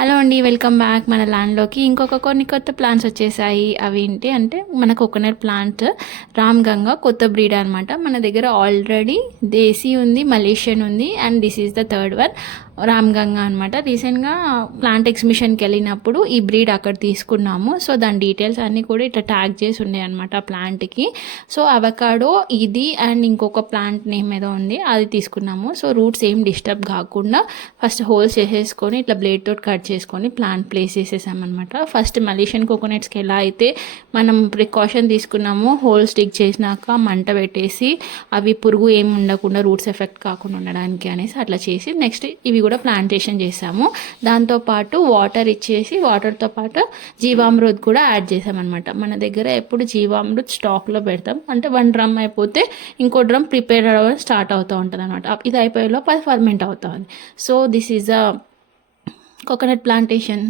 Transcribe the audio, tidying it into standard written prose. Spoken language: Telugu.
హలో అండి, వెల్కమ్ బ్యాక్. మన ల్యాండ్లోకి కొన్ని కొత్త ప్లాంట్స్ వచ్చేసాయి. అవి ఏంటి అంటే మన కోకోనట్ ప్లాంట్ రామ్ గంగా కొత్త బ్రీడ్ అనమాట. మన దగ్గర ఆల్రెడీ దేశీ ఉంది, మలేషియన్ ఉంది, and this is the third one Ram Ganga అనమాట. రీసెంట్గా ప్లాంట్ ఎగ్జిబిషన్కి వెళ్ళినప్పుడు ఈ బ్రీడ్ అక్కడ తీసుకున్నాము. సో దాని డీటెయిల్స్ అన్నీ కూడా ఇట్లా ట్యాగ్ చేసి ఉన్నాయి అనమాట ఆ ప్లాంట్కి. సో అవకాడో ఇది అండ్ ఇంకొక ప్లాంట్ నేమ్ ఏదో ఉంది, అది తీసుకున్నాము. సో రూట్స్ ఏం డిస్టర్బ్ కాకుండా ఫస్ట్ హోల్స్ చేసేసుకొని ఇట్లా బ్లేడ్ తోటి కట్ చేసుకొని ప్లాంట్ ప్లేస్ చేసేసామన్నమాట. ఫస్ట్ మలేషియన్ కోకోనట్స్కి ఎలా అయితే మనం ప్రికాషన్ తీసుకున్నామో హోల్స్ స్టిక్ చేసినాక మంట పెట్టేసి అవి పురుగు ఏమి ఉండకుండా రూట్స్ ఎఫెక్ట్ కాకుండా ఉండడానికి అనేసి అట్లా చేసి నెక్స్ట్ ఇవి కూడా ప్లాంటేషన్ చేసాము. దాంతోపాటు వాటర్ ఇచ్చేసి వాటర్తో పాటు జీవామృత్ కూడా యాడ్ చేసామన్నమాట. మన దగ్గర ఎప్పుడు జీవామృత్ స్టాక్లో పెడతాం, అంటే 1 డ్రమ్ అయిపోతే ఇంకో డ్రమ్ ప్రిపేర్ అవ్వడం స్టార్ట్ అవుతూ ఉంటుంది అనమాట. ఇది అయిపోయేలోపు అది ఫర్మెంట్ అవుతుంది. So this is a coconut plantation.